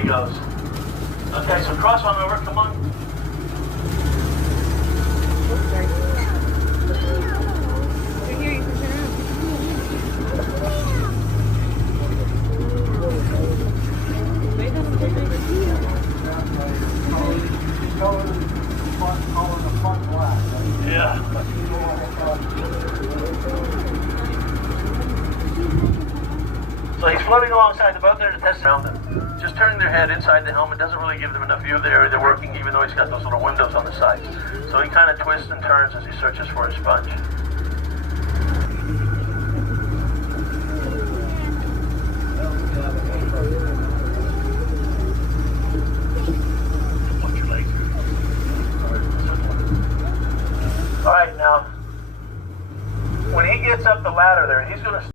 he goes. Okay, so cross on over, come on. Yeah. So he's floating alongside the boat there to test around them. Just turning their head inside the helmet doesn't really give them enough view of the area they're working, even though he's got those little windows on the sides. So he kind of twists and turns as he searches for his sponge. All right, now, when he gets up the ladder there, he's going to